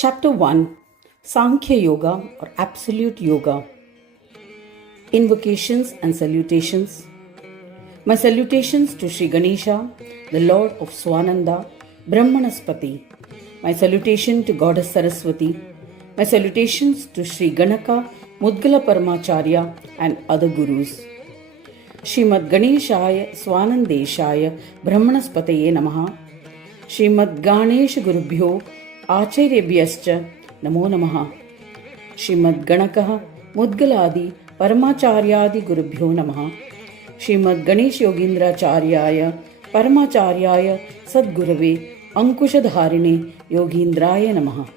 Chapter 1, Sankhya Yoga or Absolute Yoga. Invocations and salutations. My salutations to Sri Ganesha, the Lord of Swananda, Brahmanaspati. My salutation to Goddess Saraswati. My salutations to Sri Ganaka, Mudgala Paramacharya and other gurus. Srimad Ganeshaya Swanandeshaya Brahmanaspataye Namaha. Srimad Ganesh Gurubhyo Acharyabhyascha Namo Namaha. Srimad Ganakaha Mudgaladi Paramacharyadi Gurubhyo Namaha. Srimad Ganesh Yogindracharyaya Paramacharyaya Sadgurave Ankushadharine Yogindraya Namaha.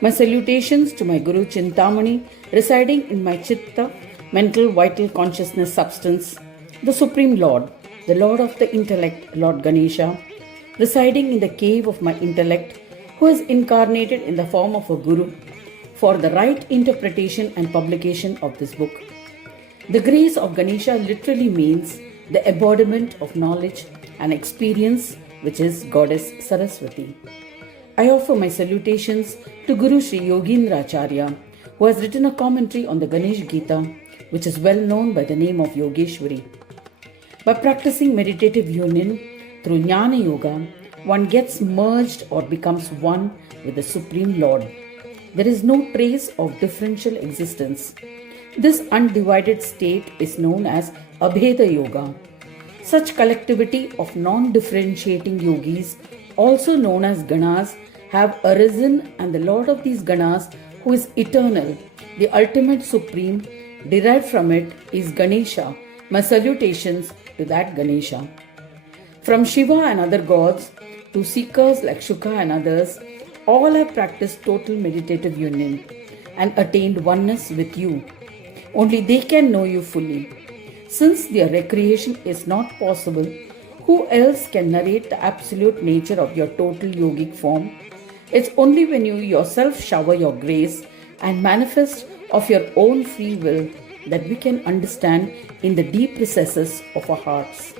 My salutations to my Guru Chintamani residing in my Chitta, mental vital consciousness substance, the Supreme Lord, the Lord of the intellect, Lord Ganesha, residing in the cave of my intellect, who is incarnated in the form of a Guru for the right interpretation and publication of this book. The grace of Ganesha literally means the embodiment of knowledge and experience, which is Goddess Saraswati. I offer my salutations to Guru Sri Yogindracharya, who has written a commentary on the Ganesh Geeta, which is well known by the name of Yogeshwari. By practicing meditative union through Jnana Yoga, one gets merged or becomes one with the Supreme Lord. There is no trace of differential existence. This undivided state is known as Abheda Yoga. Such collectivity of non-differentiating yogis, also known as Ganas, have arisen, and the Lord of these Ganas, who is eternal, the ultimate supreme, derived from it is Ganesha. My salutations to that Ganesha. From Shiva and other gods to seekers like Shuka and others, all have practiced total meditative union and attained oneness with you. Only they can know you fully. Since their recreation is not possible, who else can narrate the absolute nature of your total yogic form? It's only when you yourself shower your grace and manifest of your own free will that we can understand in the deep recesses of our hearts.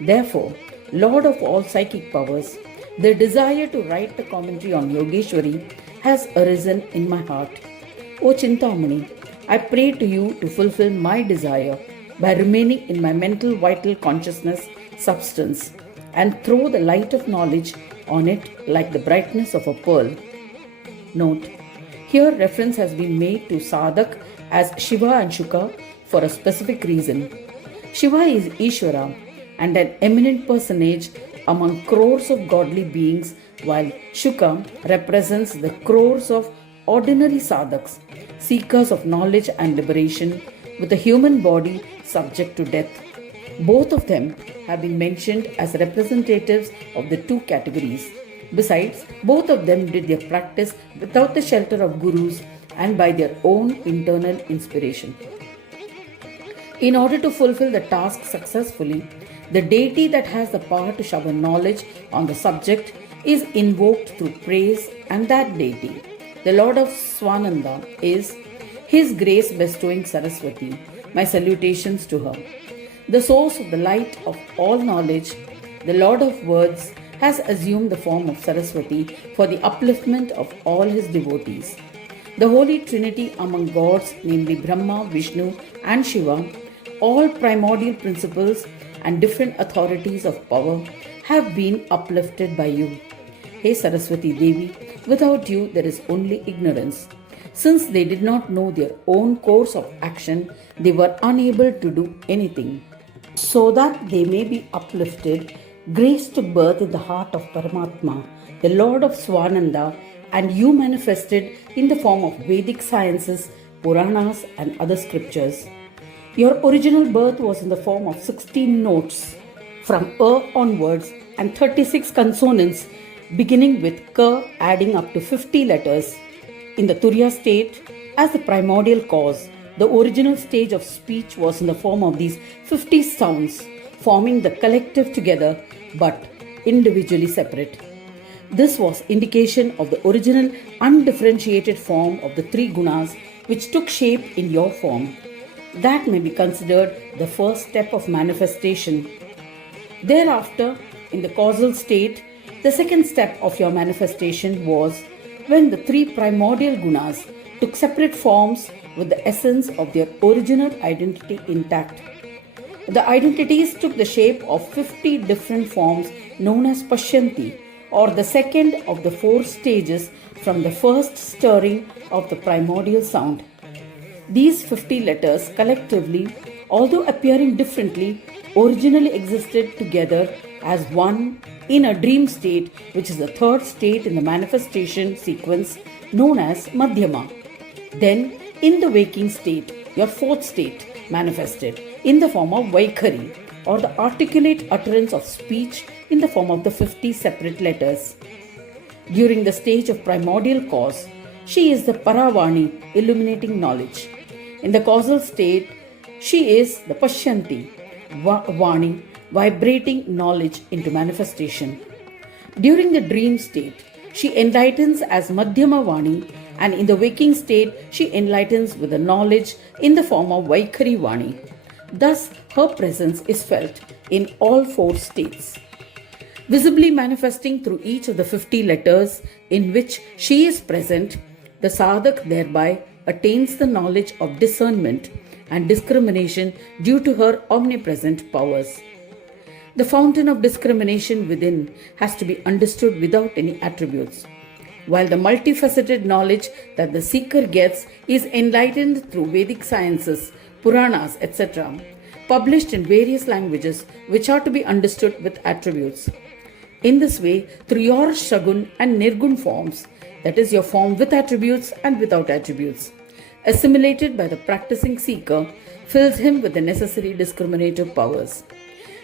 Therefore, Lord of all psychic powers, the desire to write the commentary on Yogeshwari has arisen in my heart. O Chintamani, I pray to you to fulfill my desire by remaining in my mental vital consciousness substance and throw the light of knowledge on it like the brightness of a pearl. Note: here reference has been made to Sadhak as Shiva and Shuka for a specific reason. Shiva is Ishvara and an eminent personage among crores of godly beings, while Shuka represents the crores of ordinary sadhaks, seekers of knowledge and liberation, with a human body subject to death. Both of them have been mentioned as representatives of the two categories. Besides, both of them did their practice without the shelter of gurus and by their own internal inspiration. In order to fulfill the task successfully, the deity that has the power to shower knowledge on the subject is invoked through praise, and that deity, the Lord of Swananda, is His grace bestowing Saraswati. My salutations to her. The source of the light of all knowledge, the Lord of words, has assumed the form of Saraswati for the upliftment of all his devotees. The Holy Trinity among gods, namely Brahma, Vishnu and Shiva, all primordial principles and different authorities of power, have been uplifted by you. Hey Saraswati Devi, without you there is only ignorance. Since they did not know their own course of action, they were unable to do anything. So that they may be uplifted, grace took birth in the heart of Paramatma, the Lord of Swananda, and you manifested in the form of Vedic sciences, Puranas and other scriptures. Your original birth was in the form of 16 notes from onwards and 36 consonants beginning with Ka adding up to 50 letters. In the Turiya state, as the primordial cause, the original stage of speech was in the form of these 50 sounds, forming the collective together but individually separate. This was indication of the original undifferentiated form of the three gunas which took shape in your form. That may be considered the first step of manifestation. Thereafter, in the causal state, the second step of your manifestation was when the three primordial gunas took separate forms with the essence of their original identity intact. The identities took the shape of 50 different forms known as Pashyanti, or the second of the four stages from the first stirring of the primordial sound. These 50 letters collectively, although appearing differently, originally existed together as one in a dream state, which is the third state in the manifestation sequence known as Madhyama. Then, in the waking state, your fourth state manifested in the form of Vaikhari, or the articulate utterance of speech in the form of the 50 separate letters. During the stage of primordial cause, she is the Paravani, illuminating knowledge. In the causal state, she is the Pashyanti, Vani, vibrating knowledge into manifestation. During the dream state, she enlightens as Madhyama Vani, and in the waking state, she enlightens with the knowledge in the form of Vaikhari Vani. Thus, her presence is felt in all four states. Visibly manifesting through each of the 50 letters in which she is present, the sadhak thereby attains the knowledge of discernment and discrimination due to her omnipresent powers. The fountain of discrimination within has to be understood without any attributes, while the multifaceted knowledge that the seeker gets is enlightened through Vedic sciences, Puranas, etc., published in various languages which are to be understood with attributes. In this way, through your Shagun and Nirgun forms, that is your form with attributes and without attributes, assimilated by the practicing seeker, fills him with the necessary discriminative powers.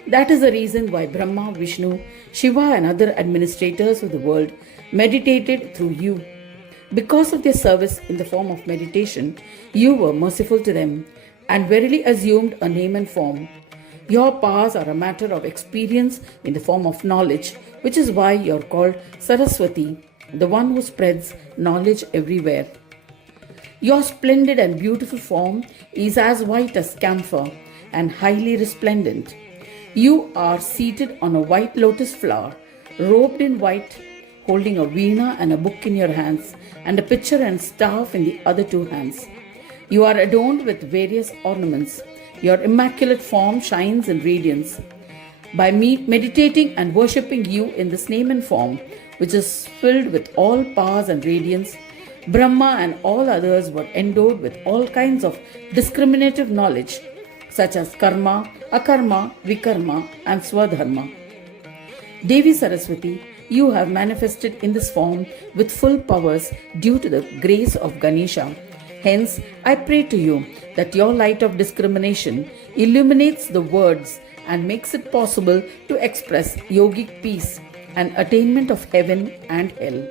That is the reason why Brahma, Vishnu, Shiva and other administrators of the world meditated through you. Because of their service in the form of meditation, you were merciful to them and verily assumed a name and form. Your powers are a matter of experience in the form of knowledge, which is why you are called Saraswati, the one who spreads knowledge everywhere. Your splendid and beautiful form is as white as camphor and highly resplendent. You are seated on a white lotus flower, robed in white, holding a veena and a book in your hands, and a pitcher and staff in the other two hands. You are adorned with various ornaments. Your immaculate form shines in radiance. By meditating and worshipping you in this name and form, which is filled with all powers and radiance, Brahma and all others were endowed with all kinds of discriminative knowledge, such as karma, akarma, vikarma, and swadharma. Devi Saraswati, you have manifested in this form with full powers due to the grace of Ganesha. Hence, I pray to you that your light of discrimination illuminates the words and makes it possible to express yogic peace and attainment of heaven and hell.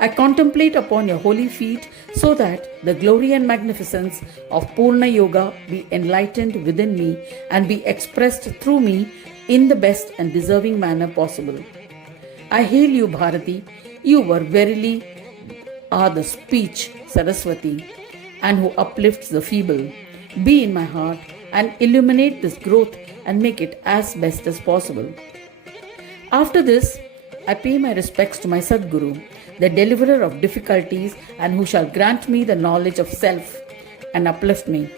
I contemplate upon your holy feet so that the glory and magnificence of Purna Yoga be enlightened within me and be expressed through me in the best and deserving manner possible. I hail you, Bharati. You were verily are the speech, Saraswati, and who uplifts the feeble. Be in my heart and illuminate this growth and make it as best as possible. After this, I pay my respects to my Sadguru, the deliverer of difficulties and who shall grant me the knowledge of self and uplift me.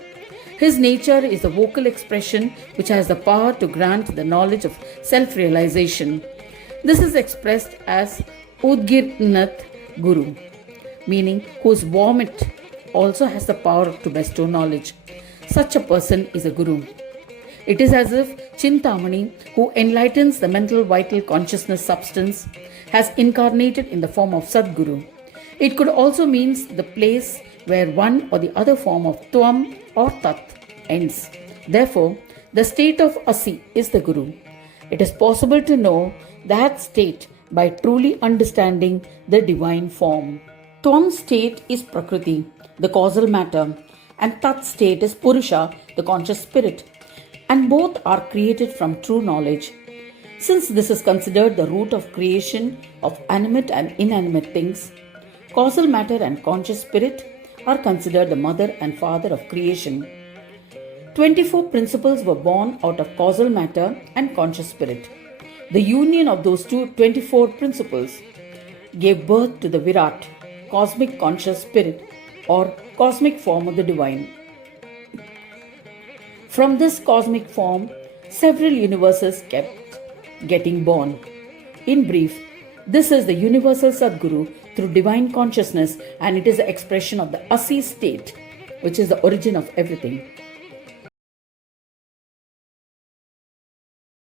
His nature is the vocal expression which has the power to grant the knowledge of self-realization. This is expressed as Udgirnath Guru, meaning whose vomit also has the power to bestow knowledge. Such a person is a Guru. It is as if Chintamani, who enlightens the mental vital consciousness substance, has incarnated in the form of Sadguru. It could also mean the place where one or the other form of Tvam or Tat ends. Therefore, the state of Asi is the Guru. It is possible to know that state by truly understanding the divine form. Tvam state is Prakriti, the causal matter, and Tat state is Purusha, the conscious spirit, and both are created from true knowledge. Since this is considered the root of creation of animate and inanimate things, causal matter and conscious spirit are considered the mother and father of creation. 24 principles were born out of causal matter and conscious spirit. The union of those 24 principles gave birth to the Virat, cosmic conscious spirit or cosmic form of the divine. From this cosmic form, several universes kept getting born. In brief, this is the universal Sadguru through divine consciousness, and it is the expression of the Asi state, which is the origin of everything.